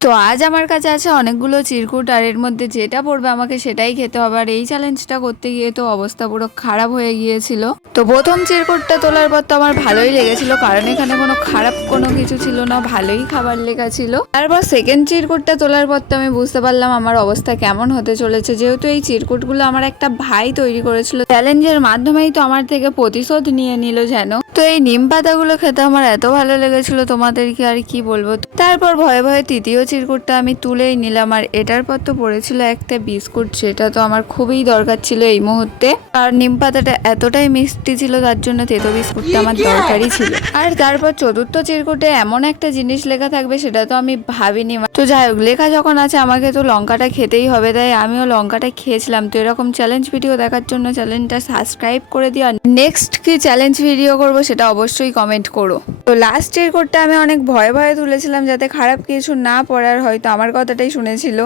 তো আজ আমার কাছে আছে অনেকগুলো চিরকুট, আর এর মধ্যে যেটা পড়বে আমাকে সেটাই খেতে হবে। আর এই চ্যালেঞ্জটা করতে গিয়ে তো অবস্থা পুরো খারাপ হয়ে গিয়েছিল। তো প্রথম চিরকুটটা তোলার পর তো আমার ভালোই লেগেছিল, কারণ এখানে কোনো খারাপ কোনো কিছু ছিল না, ভালোই খাবার লেখা ছিল। তারপর সেকেন্ড চিরকুটটা তোলার পর তো আমি বুঝতে পারলাম আমার অবস্থা কেমন হতে চলেছে, যেহেতু এই চিরকুটগুলো আমার একটা ভাই তৈরি করেছিল। চ্যালেঞ্জের মাধ্যমেই তো আমার থেকে প্রতিশোধ নিয়ে নিল যেন। তো এই নিম পাতাগুলো খেতে আমার এত ভালো লেগেছিল, তোমাদেরকে আর কি বলবো। তারপর ভয়ে ভয়ে তৃতীয় চিরকুটটা আমি তুলেই নিলাম, আর এটার পর তো পড়েছিল একটা বিস্কুট, যেটা তো আমার খুবই দরকার ছিল এই মুহূর্তে, আর নিম পাতাটা এতটাই মিষ্টি ছিল তার জন্য তেতো বিস্কুটটা আমার দরকারই ছিল। আর তারপর চতুর্থ চিরকুটে এমন একটা জিনিস লেখা থাকবে সেটা তো আমি ভাবিনি। তো যাই হোক, লেখা যখন আছে আমাকে তো লঙ্কাটা খেতেই হবে, তাই আমিও লঙ্কাটা খেয়েছিলাম। তো এরকম চ্যালেঞ্জ ভিডিও দেখার জন্য চ্যানেলটা সাবস্ক্রাইব করে দিও। নেক্সট কি চ্যালেঞ্জ ভিডিও করবো সেটা অবশ্যই কমেন্ট করো। তো লাস্ট চিরকুটটা আমি অনেক ভয়ে ভয়ে তুলেছিলাম যাতে খারাপ কিছু না পড়ার, হয়তো আমার কথাটাই শুনেছিল।